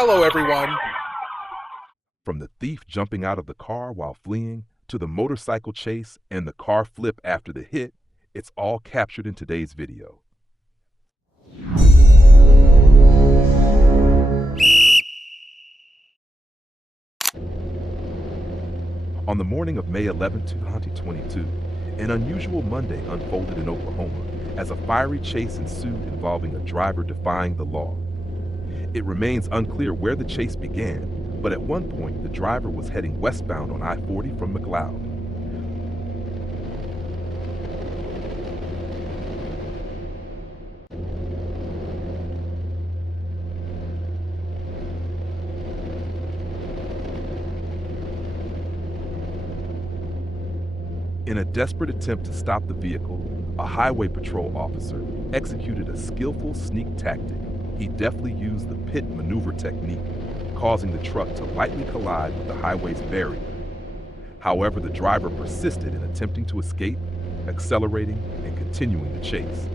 Hello, everyone. From the thief jumping out of the car while fleeing, to the motorcycle chase and the car flip after the hit, it's all captured in today's video. On the morning of May 11, 2022, an unusual Monday unfolded in Oklahoma as a fiery chase ensued involving a driver defying the law. It remains unclear where the chase began, but at one point the driver was heading westbound on I-40 from McLeod. In a desperate attempt to stop the vehicle, a highway patrol officer executed a skillful sneak tactic. He deftly used the pit maneuver technique, causing the truck to lightly collide with the highway's barrier. However, the driver persisted in attempting to escape, accelerating and continuing the chase.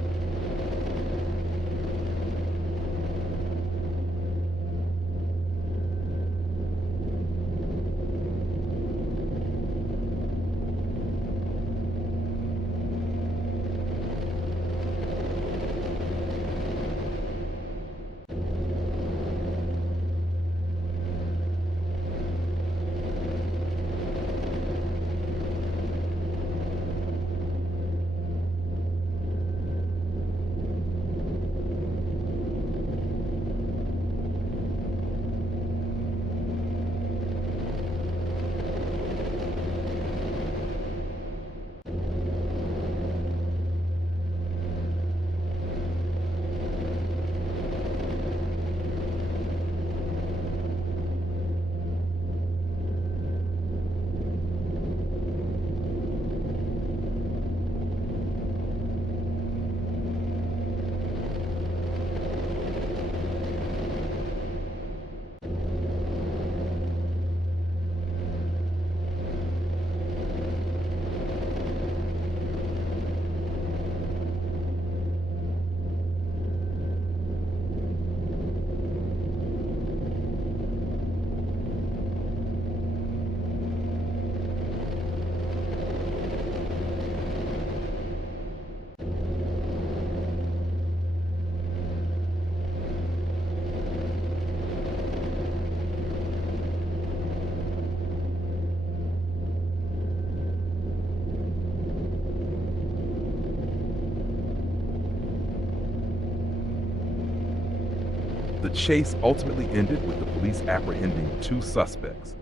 The chase ultimately ended with the police apprehending 2 suspects.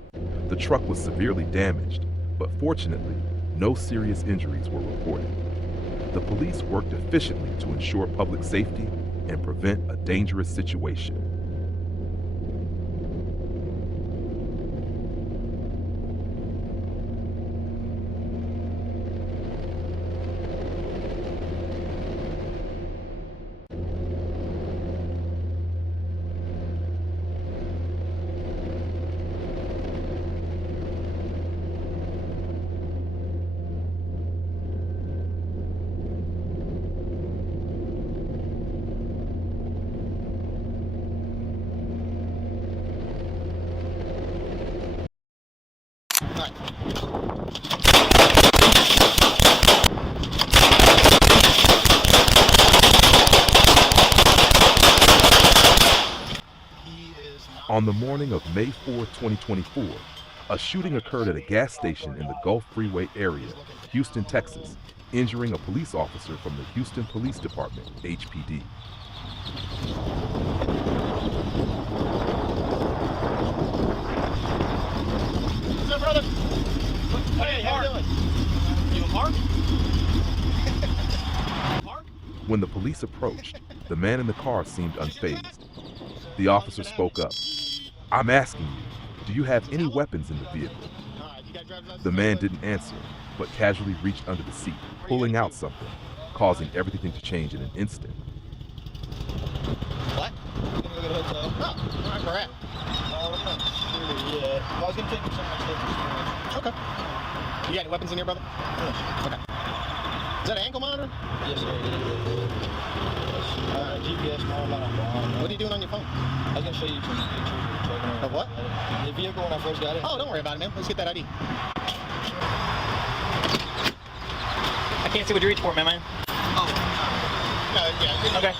The truck was severely damaged, but fortunately, no serious injuries were reported. The police worked efficiently to ensure public safety and prevent a dangerous situation. On the morning of May 4, 2024, a shooting occurred at a gas station in the Gulf Freeway area, Houston, Texas, injuring a police officer from the Houston Police Department, HPD. What's up, brother? Hey, how you doing? You Mark? Mark? When the police approached, the man in the car seemed unfazed. The officer spoke up. "I'm asking you, do you have any weapons in the vehicle?" The man didn't answer, but casually reached under the seat, pulling out something, causing everything to change in an instant. What? I'm gonna go to the hotel. Oh, alright, where at? Yeah. Well, I was gonna take some of my stuff. Okay. You got any weapons in here, brother? Okay. Is that an ankle monitor? Yes, sir. GPS and all that. What are you doing on your phone? I was going to show you some pictures. Of what? The vehicle when I first got it. Oh, don't worry about it, man. Let's get that ID. I can't see what you reach for, man. Oh. No, yeah. Okay.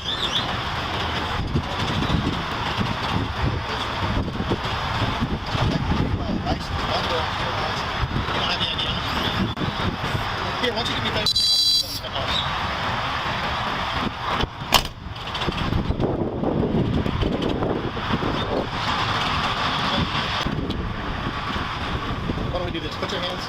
Here, why don't you give me that? Why don't we do this? Put your hands.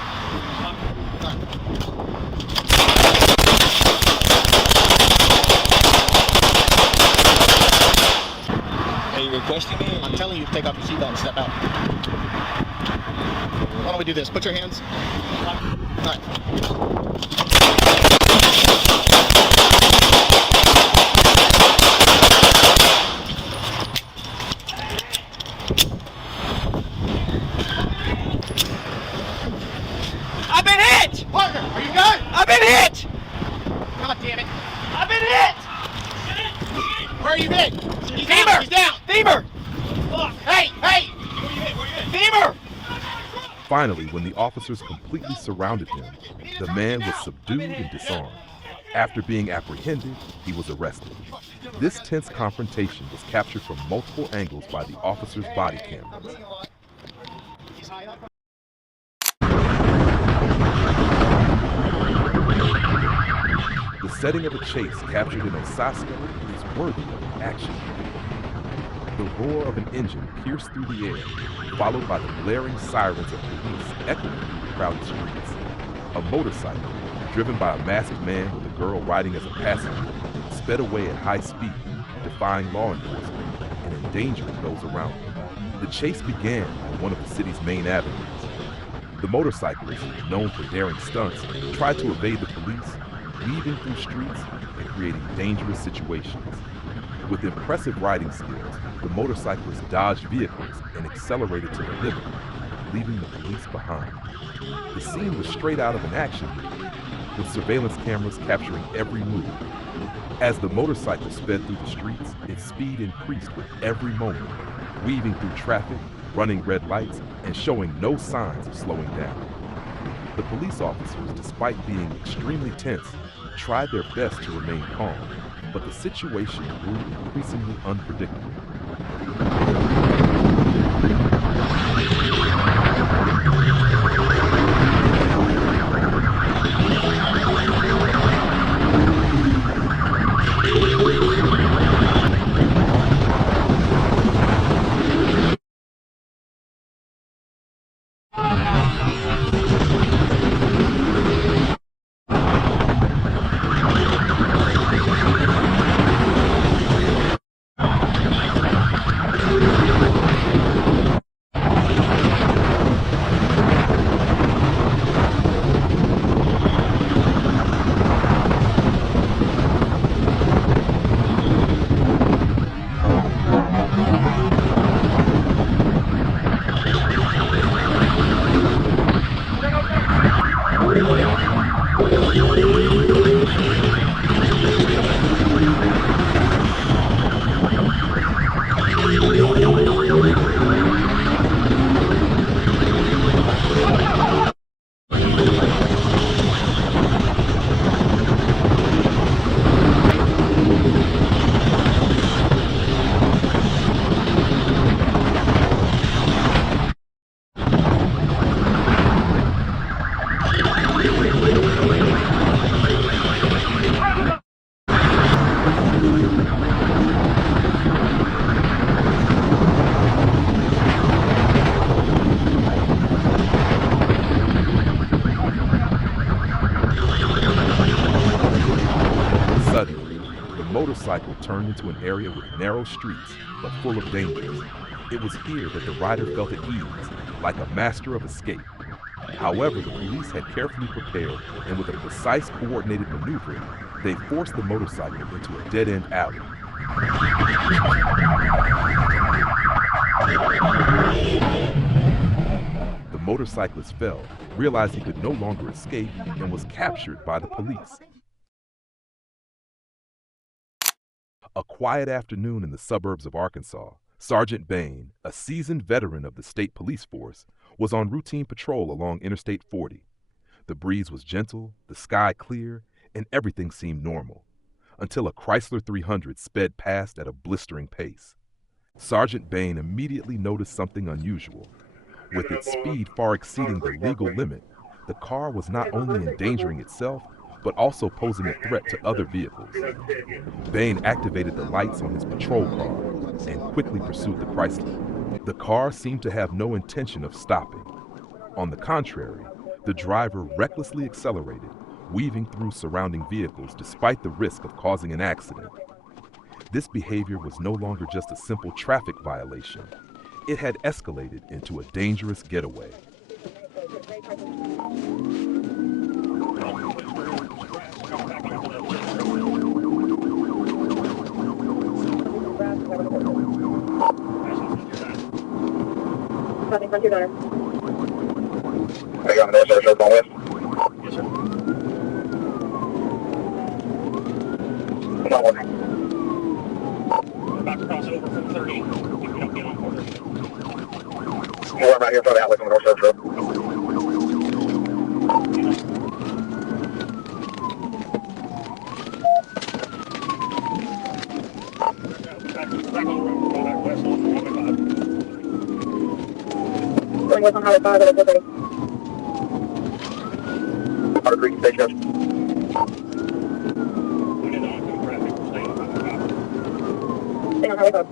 Are you requesting me? I'm telling you to take off your seatbelt and step out. Why don't we do this? Put your hands. All right. I've been hit! Partner, are you good? I've been hit! God damn it. I've been hit! Where are you been? He's Femur! down. He's down. Femur! Hey, hey! Femur! Finally, when the officers completely surrounded him, the man was subdued and disarmed. After being apprehended, he was arrested. This tense confrontation was captured from multiple angles by the officers' body cameras. The setting of a chase captured in Osaka is worthy of an action movie. The roar of an engine pierced through the air, followed by the blaring sirens of police echoing through the crowded streets. A motorcycle, driven by a masked man with a girl riding as a passenger, sped away at high speed, defying law enforcement and endangering those around him. The chase began on one of the city's main avenues. The motorcyclist, known for daring stunts, tried to evade the police, weaving through streets and creating dangerous situations. With impressive riding skills, the motorcyclist dodged vehicles and accelerated to the limit, leaving the police behind. The scene was straight out of an action movie, with surveillance cameras capturing every move. As the motorcycle sped through the streets, its speed increased with every moment, weaving through traffic, running red lights, and showing no signs of slowing down. The police officers, despite being extremely tense, tried their best to remain calm, but the situation grew increasingly unpredictable. Suddenly, the motorcycle turned into an area with narrow streets, but full of dangers. It was here that the rider felt at ease, like a master of escape. However, the police had carefully prepared, and with a precise coordinated maneuver, they forced the motorcycle into a dead-end alley. The motorcyclist fell, realized he could no longer escape, and was captured by the police. A quiet afternoon in the suburbs of Arkansas, Sergeant Bain, a seasoned veteran of the state police force, was on routine patrol along Interstate 40. The breeze was gentle, the sky clear, and everything seemed normal, until a Chrysler 300 sped past at a blistering pace. Sergeant Bain immediately noticed something unusual. With its speed far exceeding the legal limit, the car was not only endangering itself, but also posing a threat to other vehicles. Bain activated the lights on his patrol car and quickly pursued the Chrysler. The car seemed to have no intention of stopping. On the contrary, the driver recklessly accelerated, weaving through surrounding vehicles despite the risk of causing an accident. This behavior was no longer just a simple traffic violation. It had escalated into a dangerous getaway. Frontier Gunner. Hey, on the north side, sir, going west. Yes, sir. Come on, working. We're about to cross over from 30. If we don't get on 40. We're right here in front of the outlet on the north side, sir. Back on the road, go back west on Highway 5. Going west on Highway 5 at 430. Otter Creek, stagecoach. Stay on Highway 5.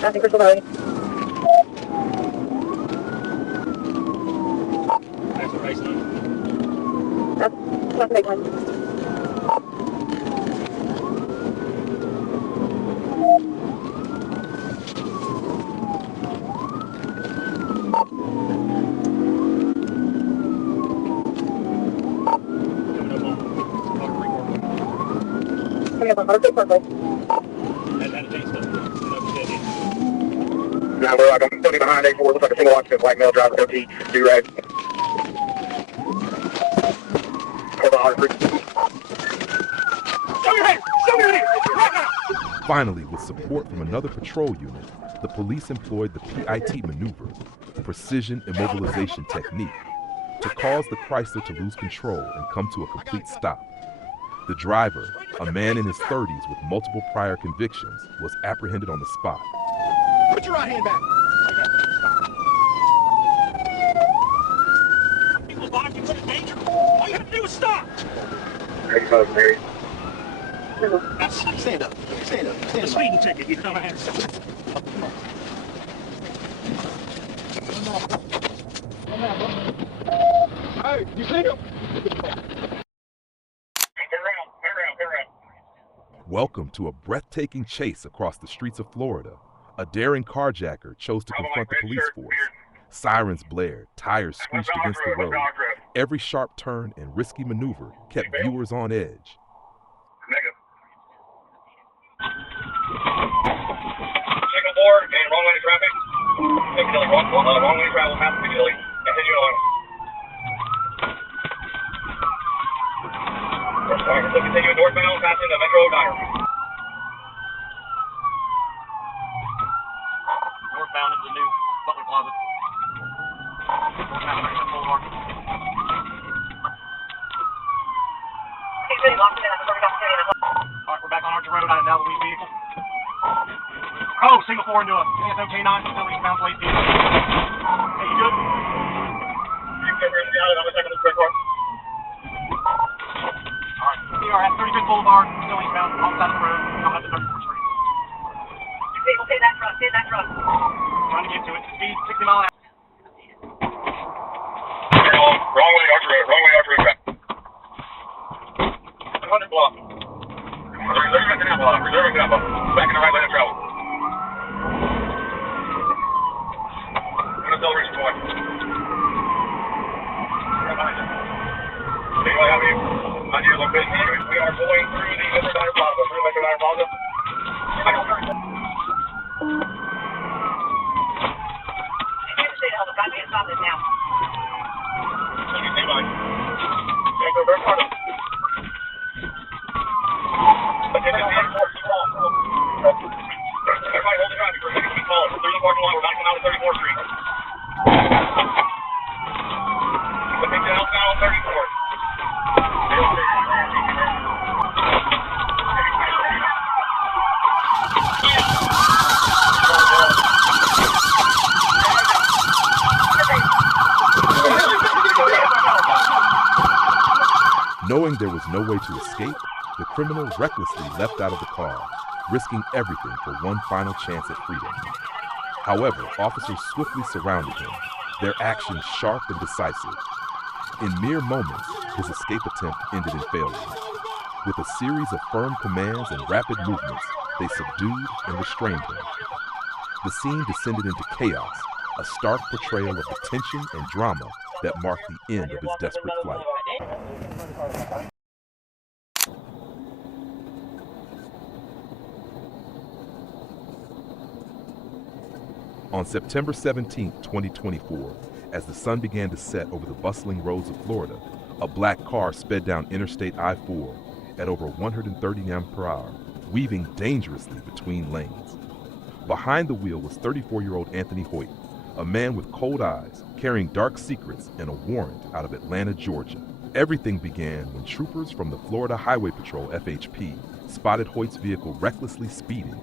Passing Crystal Valley. That's the baseline. That's the baseline. Coming up on Otter Creek Parkway. Now we're like, I'm still behind A4. Looks like a single occupant black male driver, goatee, do-rag. Hold on, Otter Creek. Show your hand! Show your hand! Right now! Finally, with support from another patrol unit, the police employed the PIT maneuver, Precision Immobilization Technique, to cause the Chrysler to lose control and come to a complete stop. The driver, a man in his 30s with multiple prior convictions, was apprehended on the spot. Put your right hand back. People's lives you put in danger. All you have to do is stop. Mary. Stand up. Stand up. Stand up. Speeding ticket, you dumbass. Hey, you see him? Welcome to a breathtaking chase across the streets of Florida. A daring carjacker chose to confront the police force. Sirens blared, tires screeched against the road. Every sharp turn and risky maneuver kept viewers on edge. Signal board and wrong lane of traffic. Piccadilly, wrong lane of travel, past Piccadilly, and continue on. So continue northbound, passing the Metro Diner. Northbound is the new Butler Plaza. Northbound, Maxim Boulevard. Alright, we're back on Archer Road. I now the lead vehicle. Oh, single 4 into a ASO K9, still eastbound late vehicle. Hey, you good? You can reach out. I'm going to check on this quick car. Alright, we are at 35th Boulevard, still eastbound, on the side of the road, coming up to 34th Street. Vehicle, hit that truck, hit that truck. Trying to get to it. Speed 60 mile an hour. Wrong way, Archer Road. Wrong way, Archer Road. 200 block. Reserving canal block. Reserving canal block. Back in the right lane of travel. I'm going to acceleration point. Right behind you. Anyway, I mean, on your location, we are going through the Metro Diner Plaza. Through Metro Diner Plaza. Stop this now. You can see mine. Take the reverse part of it. Knowing there was no way to escape, the criminal recklessly leapt out of the car, risking everything for one final chance at freedom. However, officers swiftly surrounded him, their actions sharp and decisive. In mere moments, his escape attempt ended in failure. With a series of firm commands and rapid movements, they subdued and restrained him. The scene descended into chaos, a stark portrayal of the tension and drama that marked the end of his desperate flight. On September 17, 2024, as the sun began to set over the bustling roads of Florida, a black car sped down Interstate I-4 at over 130 mph, weaving dangerously between lanes. Behind the wheel was 34-year-old Anthony Hoyt, a man with cold eyes, carrying dark secrets and a warrant out of Atlanta, Georgia. Everything began when troopers from the Florida Highway Patrol, FHP, spotted Hoyt's vehicle recklessly speeding,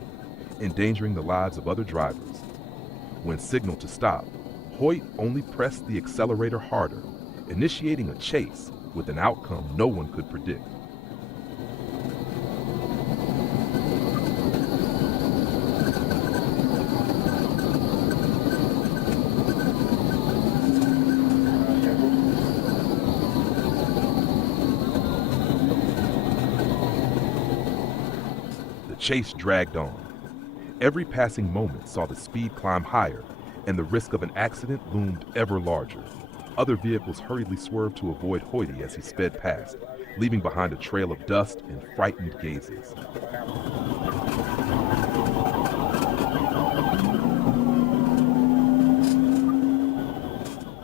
endangering the lives of other drivers. When signaled to stop, Hoyt only pressed the accelerator harder, initiating a chase with an outcome no one could predict. The chase dragged on. Every passing moment saw the speed climb higher, and the risk of an accident loomed ever larger. Other vehicles hurriedly swerved to avoid Hoyt as he sped past, leaving behind a trail of dust and frightened gazes.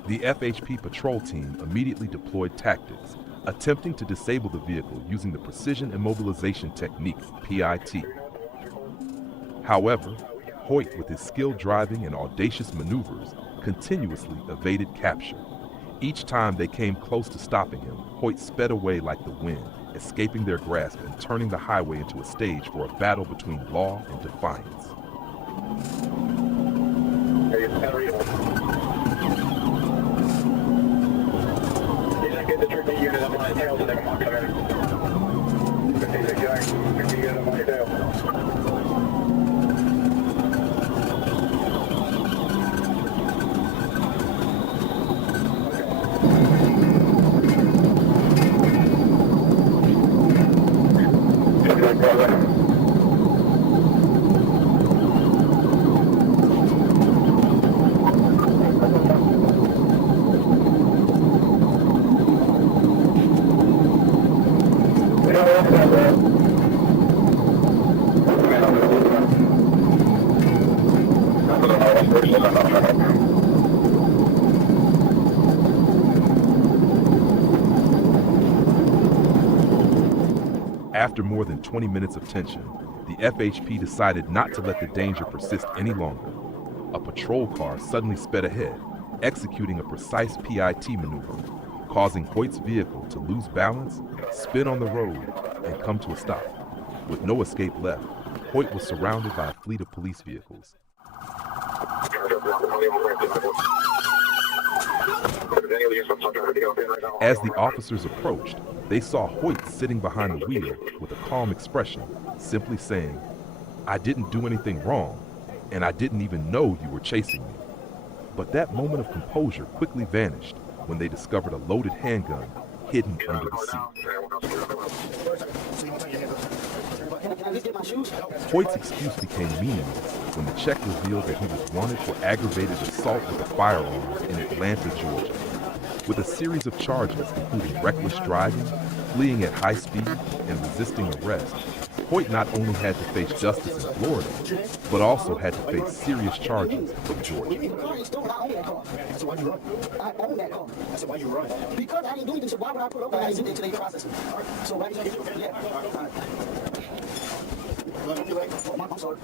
The FHP patrol team immediately deployed tactics, attempting to disable the vehicle using the Precision Immobilization Technique, PIT. However, Hoyt, with his skilled driving and audacious maneuvers, continuously evaded capture. Each time they came close to stopping him, Hoyt sped away like the wind, escaping their grasp and turning the highway into a stage for a battle between law and defiance. After more than 20 minutes of tension, the FHP decided not to let the danger persist any longer. A patrol car suddenly sped ahead, executing a precise PIT maneuver, causing Hoyt's vehicle to lose balance, spin on the road, and come to a stop. With no escape left, Hoyt was surrounded by a fleet of police vehicles. As the officers approached, they saw Hoyt sitting behind the wheel with a calm expression, simply saying, "I didn't do anything wrong, and I didn't even know you were chasing me." But that moment of composure quickly vanished when they discovered a loaded handgun hidden under the seat. Hoyt's excuse became meaningless when the check revealed that he was wanted for aggravated assault with a firearm in Atlanta, Georgia. With a series of charges including reckless driving, fleeing at high speed, and resisting arrest, Hoyt not only had to face justice in Florida, but also had to face serious charges in Georgia. Because I didn't do anything, so why would I put up with that in today's process? So why did you do it? I'm sorry.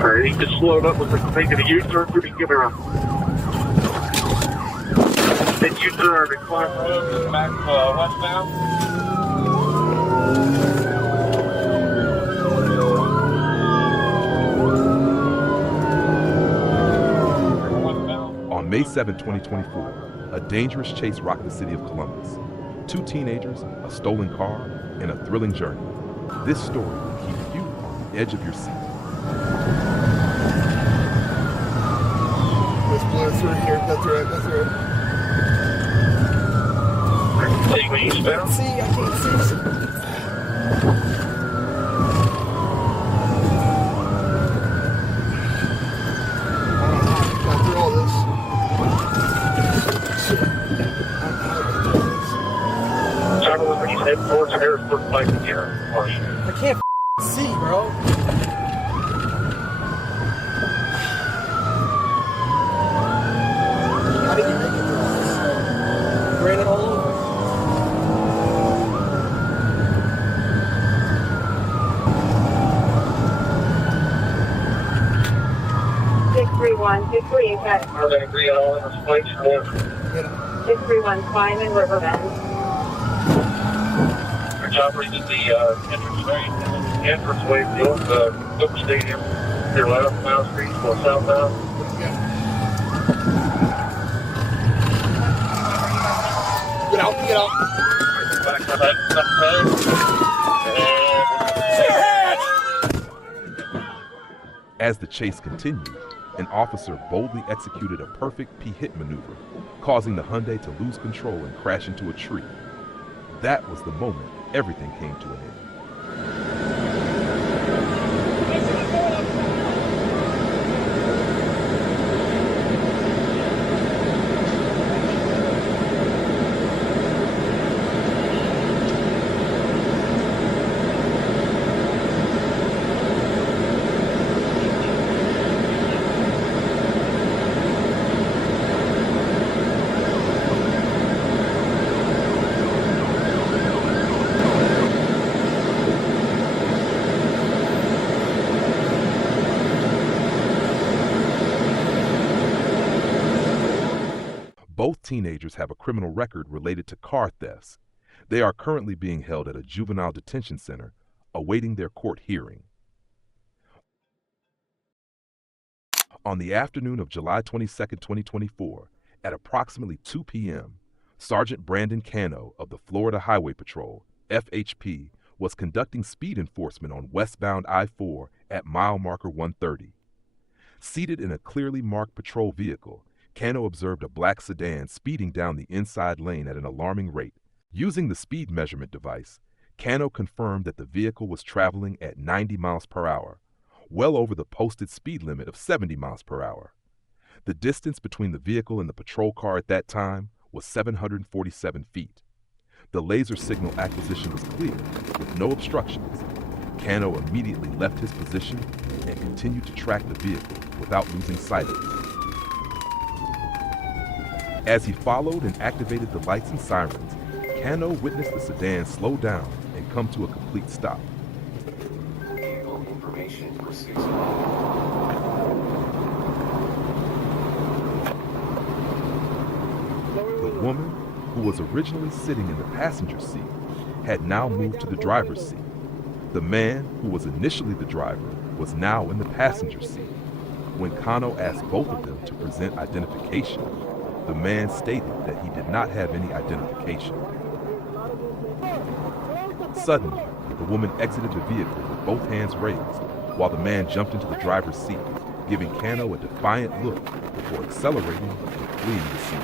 Alright, he just slowed up, looks like he's making a U-turn, pretty good around. Then U-turn and climb road back westbound. On May 7, 2024, a dangerous chase rocked the city of Columbus. 2 teenagers, a stolen car, and a thrilling journey. This story will keep you on the edge of your seat. Let's blow through here. Go through it. Go through it. Take me eastbound. See, I can't see. Got through all this. Travel with me, head towards Harrisburg Pike here. I can't see, bro. How did you make it through all this? You ran it all over. 631, I'm going to agree on all of this place for them. 631, Simon Riverbend. Our chopper is at the entranceway of the football stadium. Your left, Mount Street, going southbound. Get out. Get out. Back to that side. As the chase continued, an officer boldly executed a perfect P-hit maneuver, causing the Hyundai to lose control and crash into a tree. That was the moment everything came to an end. Both teenagers have a criminal record related to car thefts. They are currently being held at a juvenile detention center, awaiting their court hearing. On the afternoon of July 22, 2024, at approximately 2 p.m., Sergeant Brandon Cano of the Florida Highway Patrol, FHP, was conducting speed enforcement on westbound I-4 at mile marker 130. Seated in a clearly marked patrol vehicle, Cano observed a black sedan speeding down the inside lane at an alarming rate. Using the speed measurement device, Cano confirmed that the vehicle was traveling at 90 miles per hour, well over the posted speed limit of 70 miles per hour. The distance between the vehicle and the patrol car at that time was 747 feet. The laser signal acquisition was clear, with no obstructions. Cano immediately left his position and continued to track the vehicle without losing sight of it. As he followed and activated the lights and sirens, Cano witnessed the sedan slow down and come to a complete stop. The woman, who was originally sitting in the passenger seat, had now moved to the driver's seat. The man, who was initially the driver, was now in the passenger seat. When Cano asked both of them to present identification, the man stated that he did not have any identification. Suddenly, the woman exited the vehicle with both hands raised, while the man jumped into the driver's seat, giving Cano a defiant look before accelerating and fleeing the scene.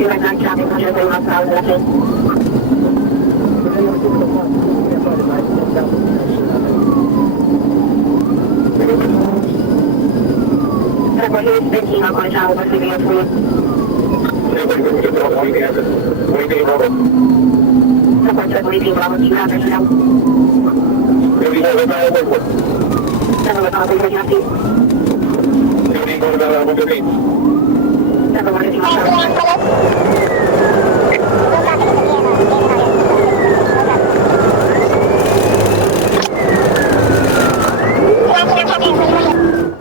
You're right back traffic, 130 miles per hour left lane. Airport here is 15, I'm going to travel, but leaving it for you. Airport circle 18, Bravo, do you have your cell? Several with all three, what do you have to? Several 150 miles per hour.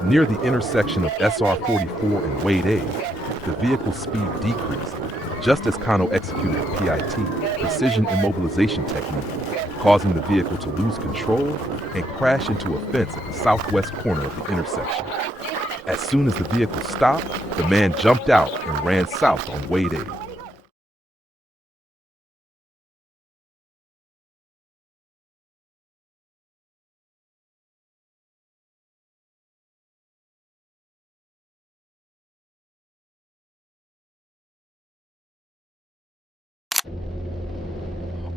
Near the intersection of SR-44 and Wade A, the vehicle's speed decreased, just as Kano executed a PIT, Precision Immobilization Technique, causing the vehicle to lose control and crash into a fence at the southwest corner of the intersection. As soon as the vehicle stopped, the man jumped out and ran south on Wade A.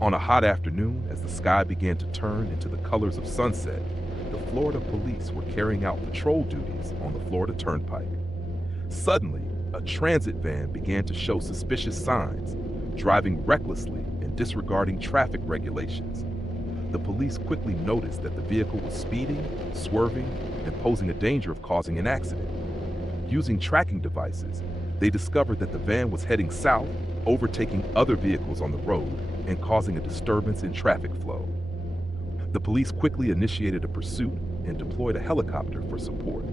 On a hot afternoon, as the sky began to turn into the colors of sunset, the Florida police were carrying out patrol duties on the Florida Turnpike. Suddenly, a transit van began to show suspicious signs, driving recklessly and disregarding traffic regulations. The police quickly noticed that the vehicle was speeding, swerving, and posing a danger of causing an accident. Using tracking devices, they discovered that the van was heading south, overtaking other vehicles on the road and causing a disturbance in traffic flow. The police quickly initiated a pursuit and deployed a helicopter for support.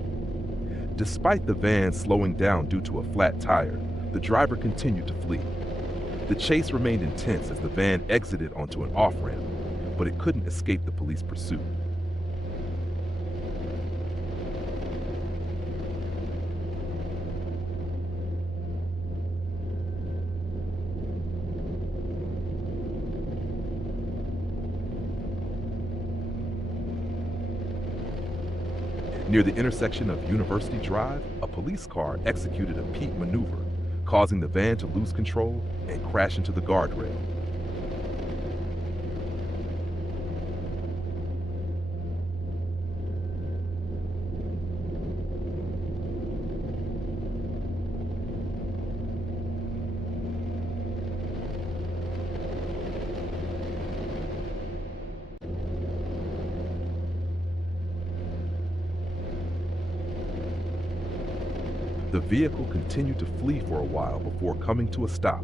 Despite the van slowing down due to a flat tire, the driver continued to flee. The chase remained intense as the van exited onto an off-ramp, but it couldn't escape the police pursuit. Near the intersection of University Drive, a police car executed a peak maneuver, causing the van to lose control and crash into the guardrail. The vehicle continued to flee for a while before coming to a stop.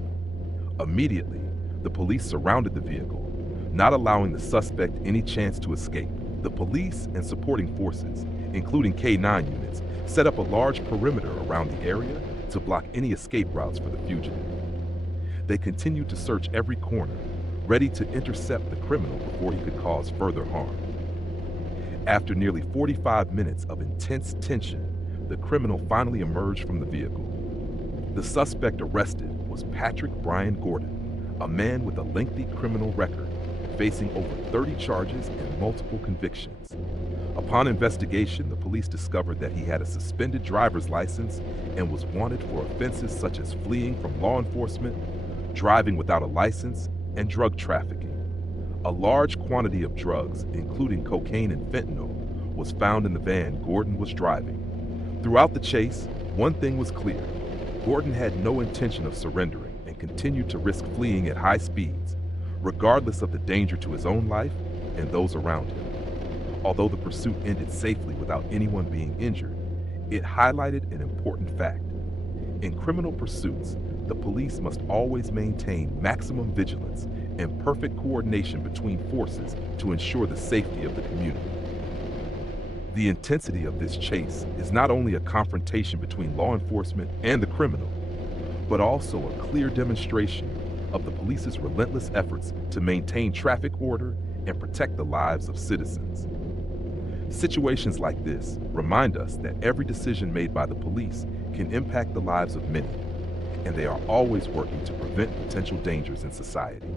Immediately, the police surrounded the vehicle, not allowing the suspect any chance to escape. The police and supporting forces, including K-9 units, set up a large perimeter around the area to block any escape routes for the fugitive. They continued to search every corner, ready to intercept the criminal before he could cause further harm. After nearly 45 minutes of intense tension, the criminal finally emerged from the vehicle. The suspect arrested was Patrick Brian Gordon, a man with a lengthy criminal record, facing over 30 charges and multiple convictions. Upon investigation, the police discovered that he had a suspended driver's license and was wanted for offenses such as fleeing from law enforcement, driving without a license, and drug trafficking. A large quantity of drugs, including cocaine and fentanyl, was found in the van Gordon was driving. Throughout the chase, one thing was clear. Gordon had no intention of surrendering and continued to risk fleeing at high speeds, regardless of the danger to his own life and those around him. Although the pursuit ended safely without anyone being injured, it highlighted an important fact. In criminal pursuits, the police must always maintain maximum vigilance and perfect coordination between forces to ensure the safety of the community. The intensity of this chase is not only a confrontation between law enforcement and the criminal, but also a clear demonstration of the police's relentless efforts to maintain traffic order and protect the lives of citizens. Situations like this remind us that every decision made by the police can impact the lives of many, and they are always working to prevent potential dangers in society.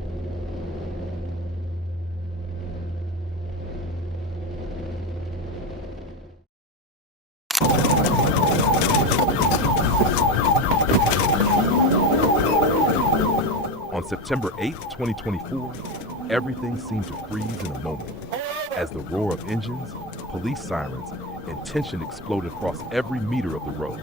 September 8, 2024, everything seemed to freeze in a moment. As the roar of engines, police sirens, and tension exploded across every meter of the road.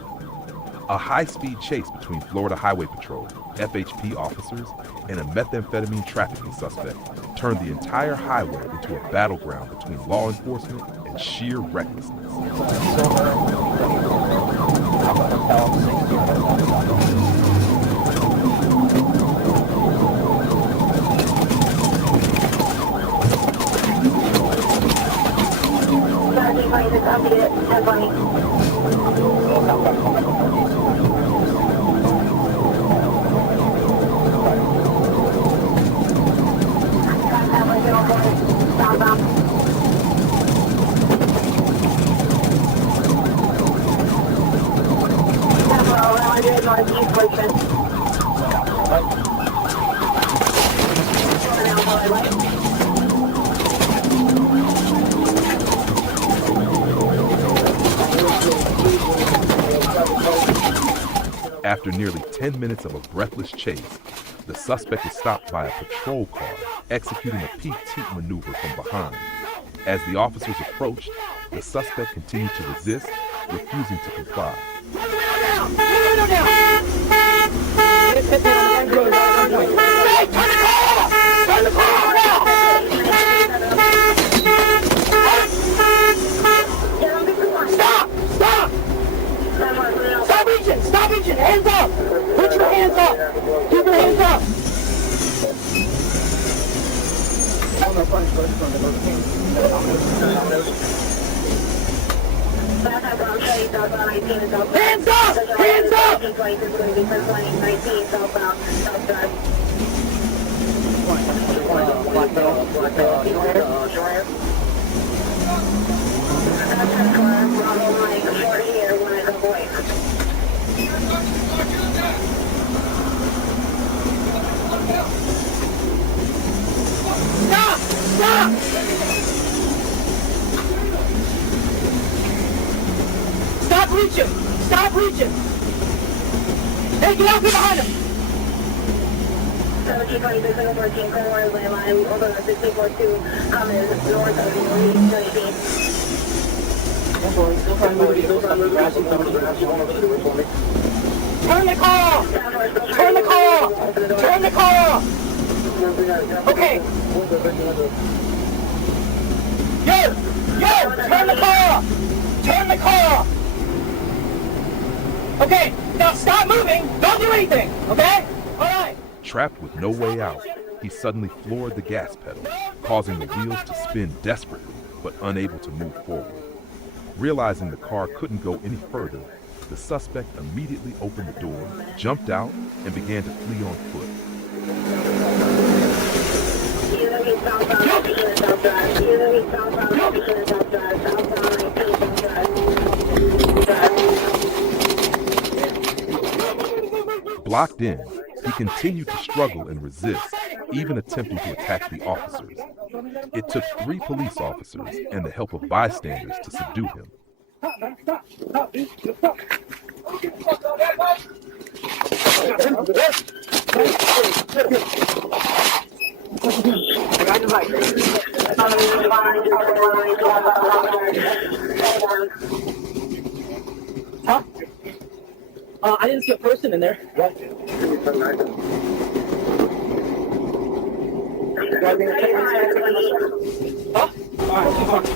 A high-speed chase between Florida Highway Patrol, FHP officers, and a methamphetamine trafficking suspect turned the entire highway into a battleground between law enforcement and sheer recklessness. After nearly 10 minutes of a breathless chase, the suspect is stopped by a patrol car executing a peek-teek maneuver from behind. As the officers approached, the suspect continued to resist, refusing to comply. Stop reaching! Hands up! Put your hands up! Keep your hands up! Hands up! Hands up! Stop! Stop! Stop reaching! Stop reaching! Hey, get out from behind him! 1726 Cornwall Line, over 1642, north of the Turn the car off! Turn the car off! Turn the car off! Okay. Yo! Turn the car off! Turn the car off! Okay, now stop moving! Don't do anything, okay? Alright! Trapped with no way out, he suddenly floored the gas pedal, causing the wheels to spin desperately, but unable to move forward. Realizing the car couldn't go any further, the suspect immediately opened the door, jumped out, and began to flee on foot. Blocked in, he continued to struggle and resist, even attempting to attack the officers. It took 3 police officers and the help of bystanders to subdue him. Huh? I didn't see a person in there. Huh? All right.